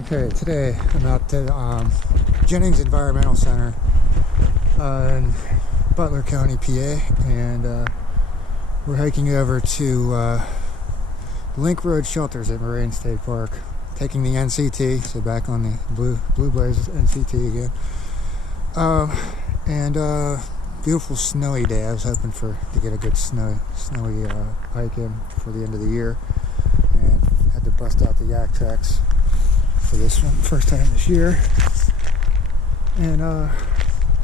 Okay, today I'm out to Jennings Environmental Center in Butler County, PA, and we're hiking over to Link Road Shelters at Moraine State Park, taking the NCT, so back on the Blue Blaze NCT again. Beautiful snowy day. I was hoping to get a good snowy hike in for the end of the year, and had to bust out the yak tracks for this one, first time this year. And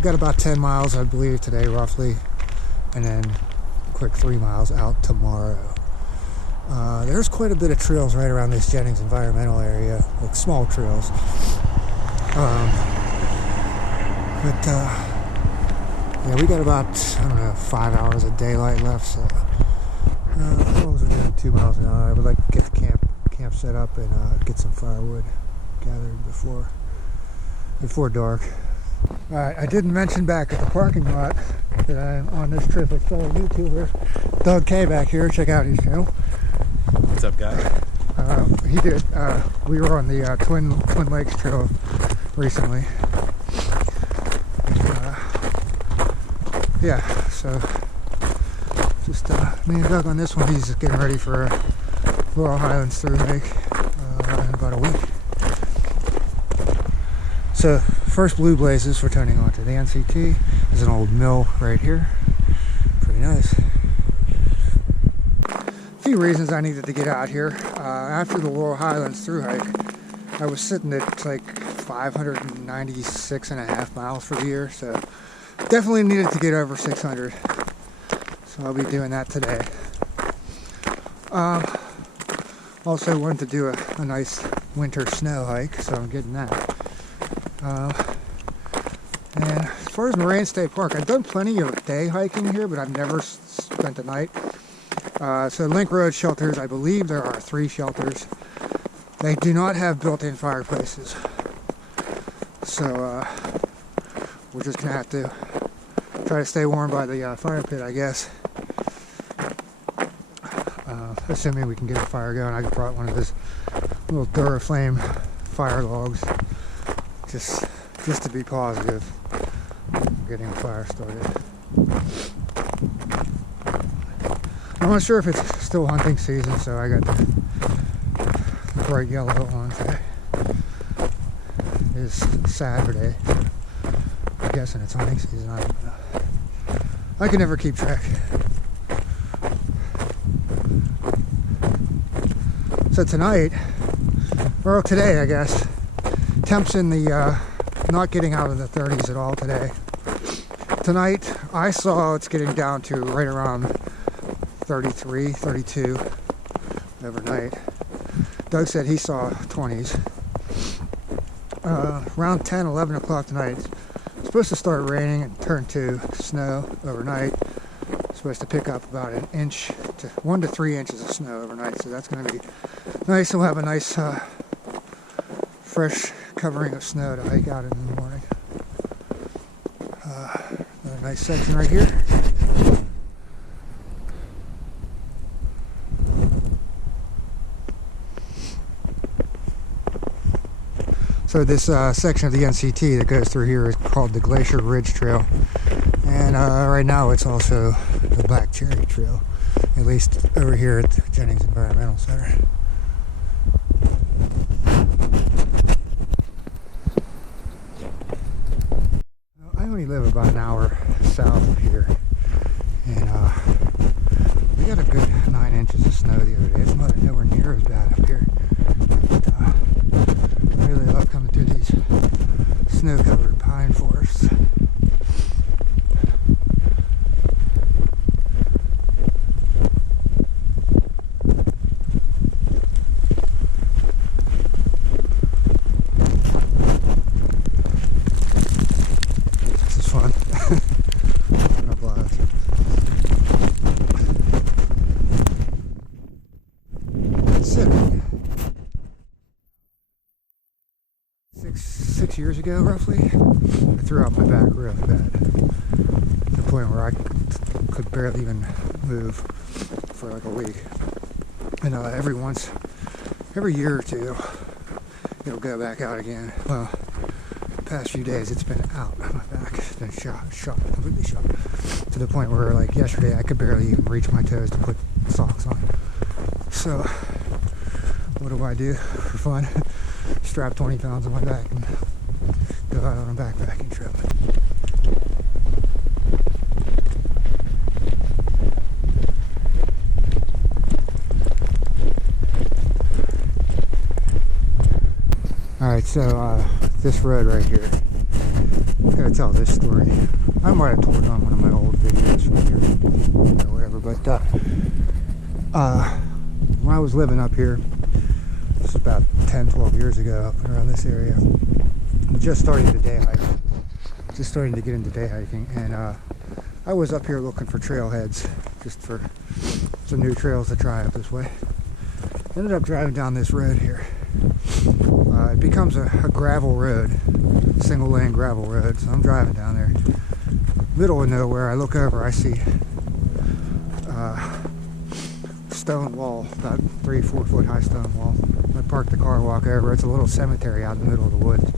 got about 10 miles, I believe, today roughly, and then a quick 3 miles out tomorrow. There's quite a bit of trails right around this Jennings environmental area, like small trails. Yeah, we got about, 5 hours of daylight left, so as long as we're doing 2 miles an hour, I would like to get the camp set up and get some firewood gathered before dark. Alright, I didn't mention back at the parking lot that I'm on this trip with fellow YouTuber Doug K back here. Check out his channel. What's up, guys? He did. We were on the Twin Lakes Trail recently. Yeah, so just me and Doug on this one. He's getting ready for Laurel Highlands through hike in about a week. So first blue blazes we're turning onto the NCT. There's an old mill right here. Pretty nice. A few reasons I needed to get out here. After the Laurel Highlands through hike, I was sitting at like 596.5 miles for the year, so definitely needed to get over 600. So I'll be doing that today. Also wanted to do a nice winter snow hike, so I'm getting that. And as far as Moraine State Park, I've done plenty of day hiking here, but I've never spent the night. So Link Road Shelters, I believe there are 3 shelters. They do not have built-in fireplaces. So we're just gonna have to try to stay warm by the fire pit, I guess. Assuming we can get a fire going. I brought one of those little Duraflame fire logs, just to be positive, getting a fire started. I'm not sure if it's still hunting season, so I got the bright yellow on today. It's Saturday. I'm guessing it's hunting season. I don't know. I can never keep track. So tonight, or today I guess, temps in the not getting out of the 30s at all today. Tonight I saw it's getting down to right around 33, 32 overnight. Doug said he saw 20s. Around 10, 11 o'clock tonight, it's supposed to start raining and turn to snow overnight. It's supposed to pick up about 1 to 3 inches of snow overnight, so that's going to be nice. We'll have a nice fresh covering of snow to hike out in the morning. Another nice section right here. So this section of the NCT that goes through here is called the Glacier Ridge Trail, and right now it's also the Black Cherry Trail, at least over here at the Jennings Environmental Center. I only live about an hour south of here, and we got a good 9 inches of snow the other day. It's not nowhere near as bad up here. But, I really love coming through these snow-covered pine forests. This is fun. Having a blast. That's it. 6 years ago, roughly, I threw out my back really bad, to the point where I could barely even move for like a week. And every year or two, it'll go back out again. Well, the past few days it's been out on my back. It's been shot, completely shot. To the point where, like, yesterday I could barely even reach my toes to put socks on. So, what do for fun? Strap 20 pounds on my back and go out on a backpacking trip. Alright, so this road right here, I'm going to tell this story. I might have told it on one of my old videos from here or whatever, but when I was living up here, this was about 10-12 years ago, up around this area, I just starting to day hike, just starting to get into day hiking, and I was up here looking for trailheads, just for some new trails to try up this way. Ended up driving down this road here. It becomes a gravel road, single lane gravel road, so I'm driving down there. Middle of nowhere, I look over, I see stone wall, about 3-4 foot high stone wall. I park the car, walk over. It's a little cemetery out in the middle of the woods.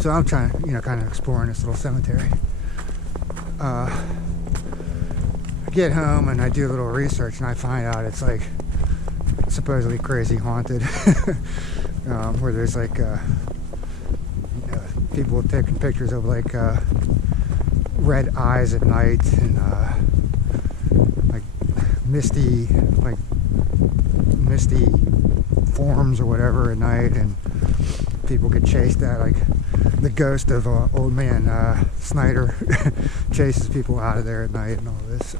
So I'm trying, kind of exploring this little cemetery. I get home and I do a little research and I find out it's like supposedly crazy haunted. Where there's like people taking pictures of like red eyes at night and like misty forms or whatever at night, and people get chased at, like the ghost of old man Snyder chases people out of there at night and all this.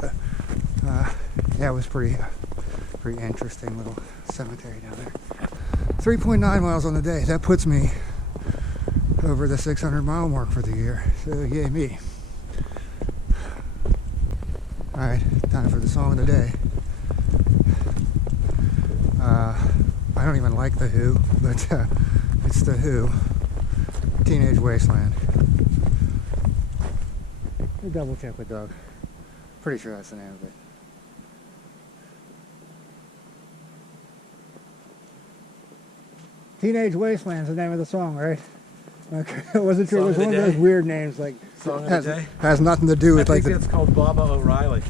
Yeah, it was pretty interesting little cemetery down there. 3.9 miles on the day. That puts me over the 600-mile mark for the year. So yay me. Alright, time for the song of the day. I don't even like The Who, but it's The Who. Teenage Wasteland. Let me double check with Doug. Pretty sure that's the name of it. Teenage Wasteland's the name of the song, right? Okay, I wasn't sure. It was one of those weird names, like Song of the Day. Has nothing to do with I think it's called Baba O'Reilly.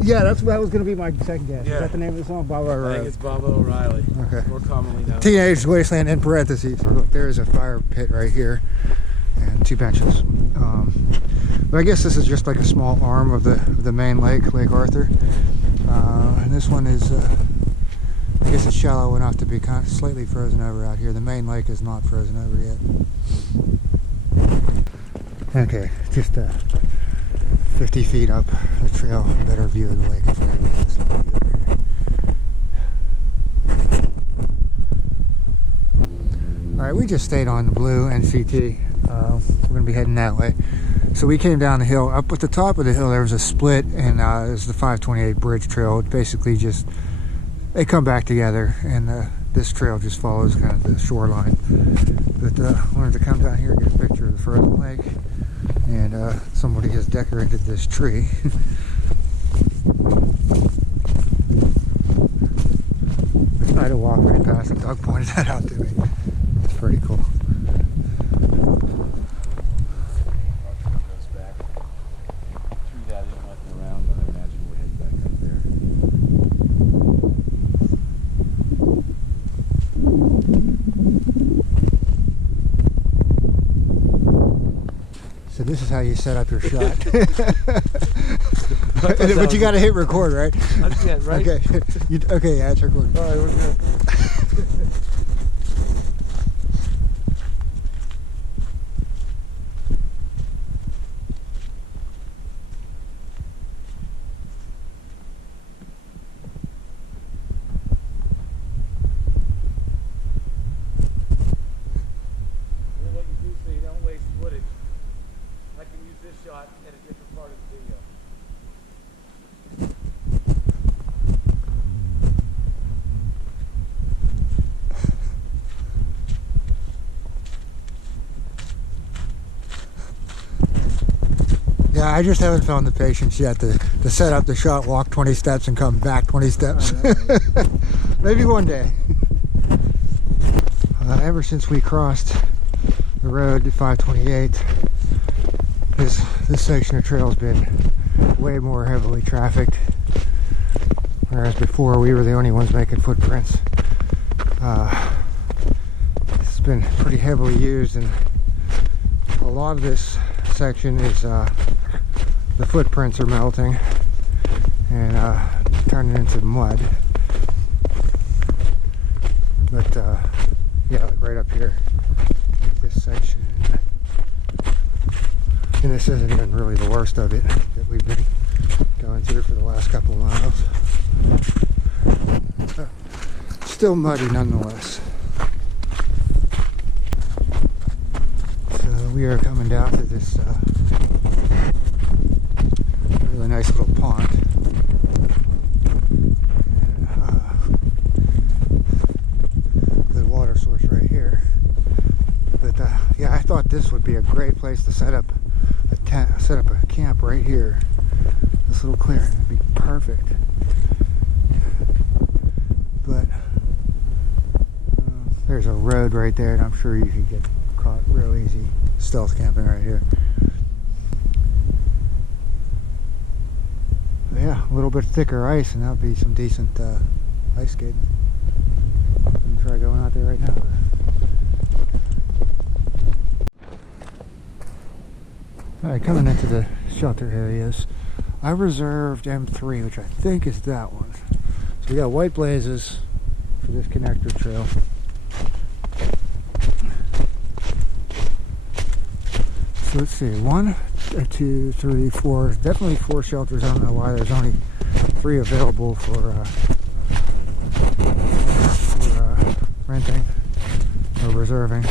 Yeah, that was going to be my second guess. Yeah. Is that the name of the song, Baba O'Reilly? I think it's Baba O'Reilly. Okay. More commonly known. Teenage Wasteland in parentheses. Look, there is a fire pit right here, and 2 benches. But I guess this is just like a small arm of the main lake, Lake Arthur. And this one is. I guess it's shallow enough to be kind of slightly frozen over out here. The main lake is not frozen over yet. Okay, just 50 feet up the trail, better view of the lake. Alright, we just stayed on the blue NCT. We're going to be heading that way. So we came down the hill. Up at the top of the hill there was a split, and there's the 528 Bridge Trail. It basically just... they come back together, and this trail just follows kind of the shoreline. But I wanted to come down here and get a picture of the frozen lake, and somebody has decorated this tree. I tried to walk right past it. Doug pointed that out to me. It's pretty cool. So this is how you set up your shot. But you got to hit record, right? Yeah, right? Okay. Okay, yeah, it's recording. All right, we're good. Shot in a different part of the video. Yeah, I just haven't found the patience yet to set up the shot, walk 20 steps, and come back 20 steps. Maybe one day. Ever since we crossed the road at 528, this section of trail has been way more heavily trafficked, whereas before we were the only ones making footprints. It's been pretty heavily used, and a lot of this section is the footprints are melting and turning into mud. But yeah, like right up here, this section, and this isn't even really the worst of it that we've been going through for the last couple of miles. Still muddy nonetheless. So we are coming down to this really nice little pond. And good water source right here. But yeah, I thought this would be a great place to set up a camp right here. This little clearing would be perfect. But there's a road right there, and I'm sure you could get caught real easy stealth camping right here. But yeah, a little bit thicker ice, and that'll be some decent ice skating. I'm gonna try going out there right now. Alright, coming into the shelter areas, I reserved M3, which I think is that one. So we got white blazes for this connector trail. So let's see, 1, 2, 3, 4, definitely 4 shelters. I don't know why there's only 3 available for renting or reserving.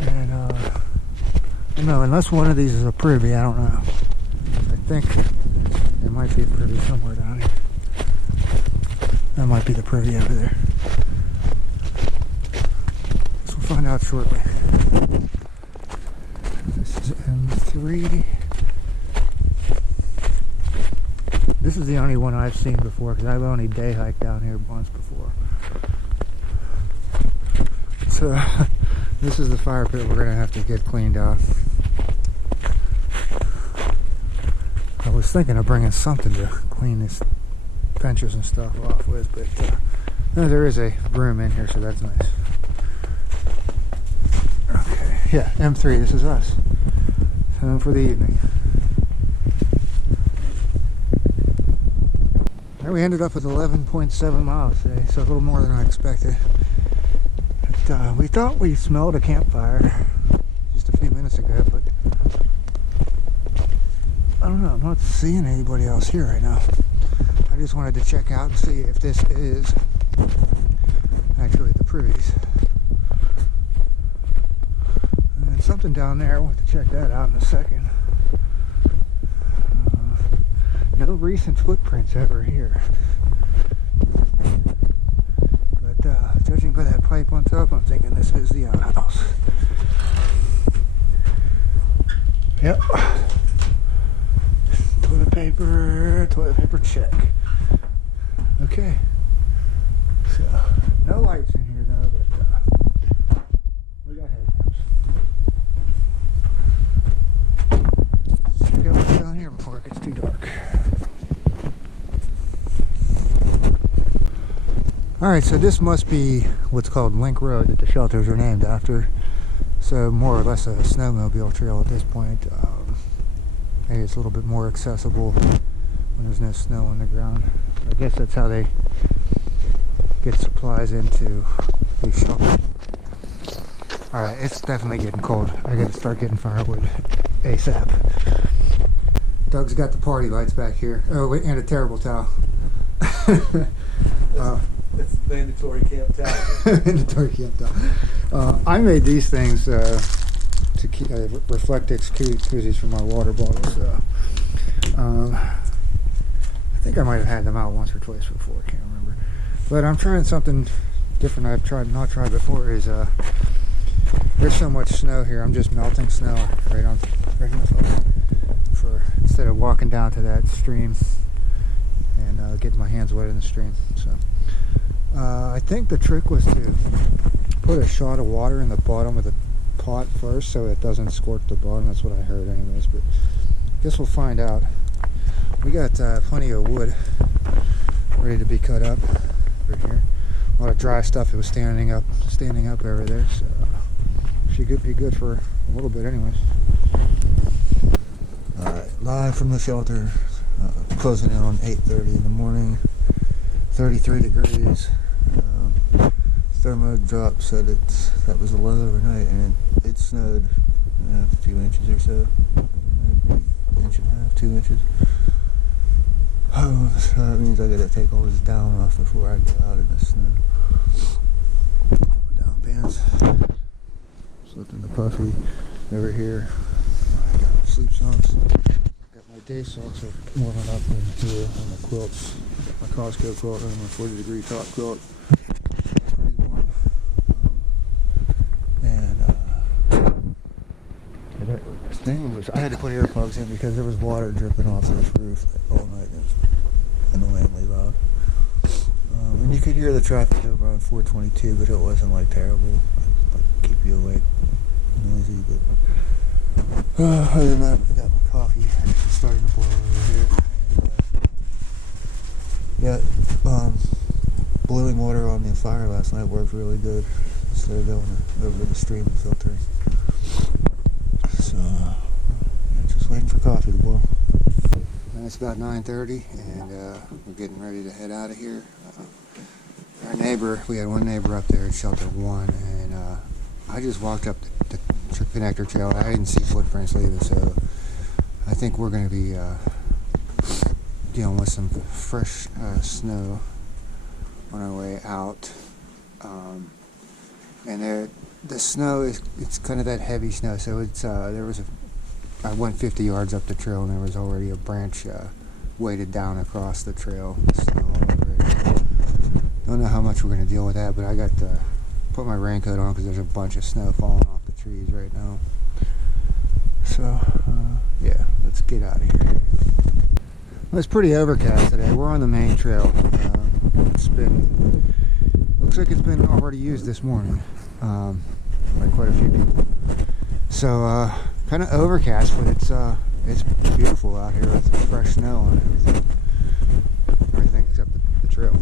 And I don't know, unless one of these is a privy, I don't know. I think there might be a privy somewhere down here. That might be the privy over there. So we'll find out shortly. This is M3. This is the only one I've seen before, because I've only day hiked down here once before. So this is the fire pit we're going to have to get cleaned out. I was thinking of bringing something to clean these benches and stuff off with, but no, there is a broom in here, so that's nice. Okay, yeah, M3, this is us. Home for the evening. There we ended up with 11.7 miles today, so a little more than I expected. But, we thought we smelled a campfire just a few minutes ago, but I don't know, I'm not seeing anybody else here right now. I just wanted to check out and see if this is actually the privies. And something down there, I want to check that out in a second. No recent footprints ever here. But judging by that pipe on top, I'm thinking this is the outhouse. Yep. Toilet paper check. Okay. So, no lights in here though, but we got headlamps. Check out what's down here before it gets too dark. Alright, so this must be what's called Link Road that the shelters are named after. So more or less a snowmobile trail at this point. Maybe it's a little bit more accessible when there's no snow on the ground. I guess that's how they get supplies into these shelters. Alright, it's definitely getting cold. I gotta start getting firewood ASAP. Doug's got the party lights back here. Oh, wait, and a terrible towel. That's mandatory camp towel. Mandatory camp towel. I made these things to keep, Reflectix koozies from my water bottles. I think I might have had them out once or twice before. I can't remember. But I'm trying something different I've not tried before. Is there's so much snow here. I'm just melting snow right in the foot. Instead of walking down to that stream and getting my hands wet in the stream. So I think the trick was to put a shot of water in the bottom of the pot first so it doesn't scorch the bottom. That's what I heard anyways, but I guess we'll find out. We got plenty of wood ready to be cut up right here. A lot of dry stuff that was standing up over there, so should be good for a little bit anyways. Alright, live from the shelter, closing in on 8:30 in the morning, 33 degrees. Thermo drop said that was a low overnight, and it snowed a few inches or so, maybe an inch and a half, 2 inches. Oh, so that means I gotta take all this down off before I go out in the snow. Down pants. Slipped in the puffy over here. I got sleep socks. Got my day socks warming up in here on the quilts. My Costco quilt and my 40-degree top quilt. Pretty warm. I had to put earplugs in because there was water dripping off this roof all night. It was annoyingly loud. And you could hear the traffic over on 422, but it wasn't like terrible. Like keep you awake, noisy. But other than that, I got my coffee starting to boil over here. And, boiling water on the fire last night worked really good instead of going over the stream and filtering. So, just waiting for coffee to boil. And it's about 9:30, and we're getting ready to head out of here. Our neighbor, we had one neighbor up there at Shelter 1, and I just walked up the connector trail. I didn't see footprints leaving, so I think we're going to be dealing with some fresh snow on our way out. And the snow it's kind of that heavy snow, so it's I went 50 yards up the trail and there was already a branch weighted down across the trail, snow all over it. Don't know how much we're going to deal with that, but I got to put my raincoat on because there's a bunch of snow falling off the trees right now. So yeah, let's get out of here. Well, it's pretty overcast today. We're on the main trail. Looks like it's been already used this morning by quite a few people. So kind of overcast, but it's beautiful out here with fresh snow on everything except the trail.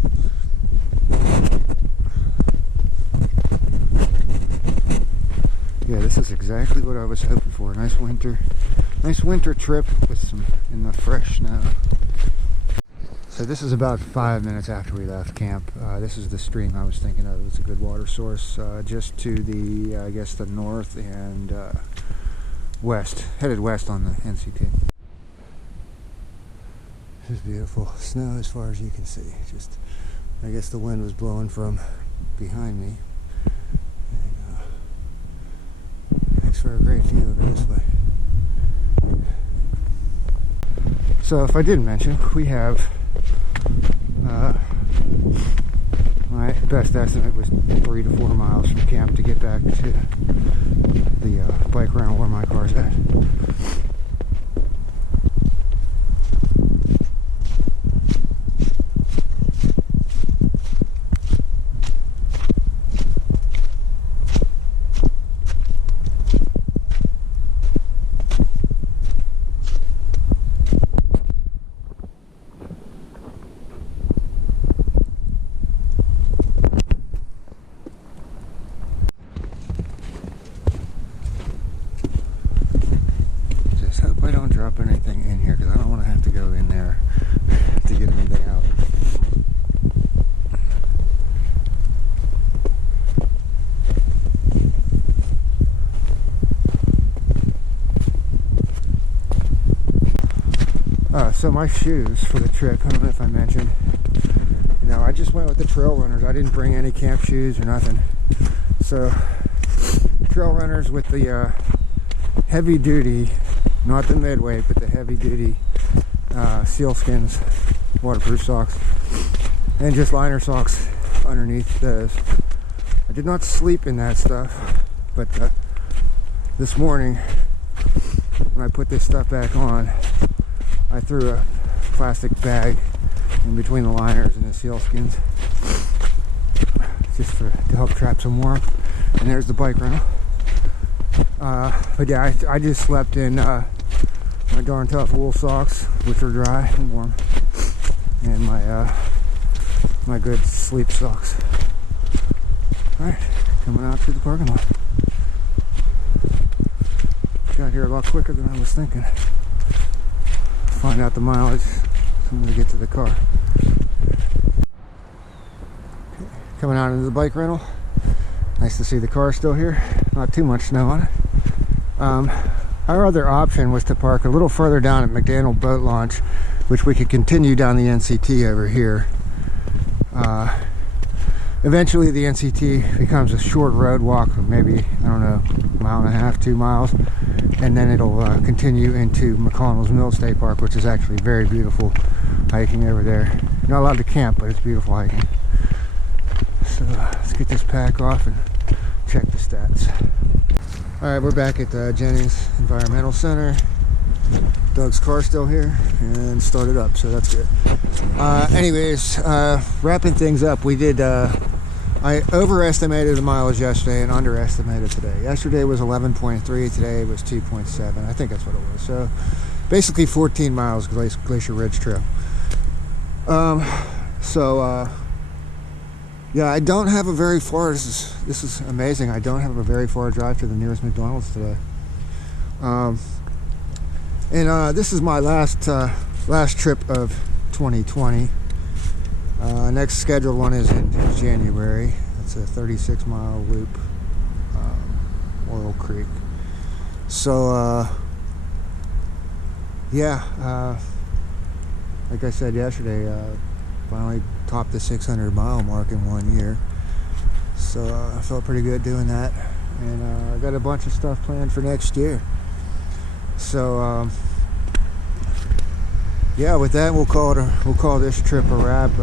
Yeah, this is exactly what I was hoping for. Nice winter trip with some in the fresh snow. So this is about 5 minutes after we left camp. This is the stream I was thinking of. It's a good water source just to the, I guess, the north and west, headed west on the NCT. This is beautiful. Snow as far as you can see. Just, I guess the wind was blowing from behind me. And, makes for a great view over this way. So if I didn't mention, we have my best estimate was 3 to 4 miles from camp to get back to the bike round where my car's at. Drop anything in here because I don't want to have to go in there to get anything out. So my shoes for the trip, I don't know if I mentioned, I just went with the trail runners. I didn't bring any camp shoes or nothing. So trail runners with the heavy duty, not the midweight, but the heavy duty sealskins waterproof socks, and just liner socks underneath those. I did not sleep in that stuff, but this morning when I put this stuff back on, I threw a plastic bag in between the liners and the sealskins, just to help trap some warmth. And there's the bike rental. But yeah, I just slept in my darn tough wool socks, which are dry and warm, and my good sleep socks. Alright, coming out to the parking lot. Got here a lot quicker than I was thinking. Find out the mileage as soon as we get to the car. Coming out into the bike rental. Nice to see the car still here. Not too much snow on it. Our other option was to park a little further down at McDaniel Boat Launch, which we could continue down the NCT over here. Eventually the NCT becomes a short road walk, maybe, I don't know, a mile and a half, 2 miles, and then it'll continue into Moraine State Park, which is actually very beautiful hiking over there. You're not allowed to camp, but it's beautiful hiking. So let's get this pack off and check the stats. Alright, we're back at Jennings Environmental Center. Doug's car's still here and started up, so that's good. Anyways, wrapping things up, we did, I overestimated the mileage yesterday and underestimated today. Yesterday was 11.3, today was 2.7. I think that's what it was. So basically 14 miles Glacier Ridge Trail. Yeah, I don't have a very far, this is amazing, I don't have a very far drive to the nearest McDonald's today. This is my last trip of 2020. Next scheduled one is in January. It's a 36-mile loop, Oil Creek. So, yeah, like I said yesterday, finally topped the 600-mile mark in 1 year. So I felt pretty good doing that, and I got a bunch of stuff planned for next year. So yeah, with that we'll call this trip a wrap.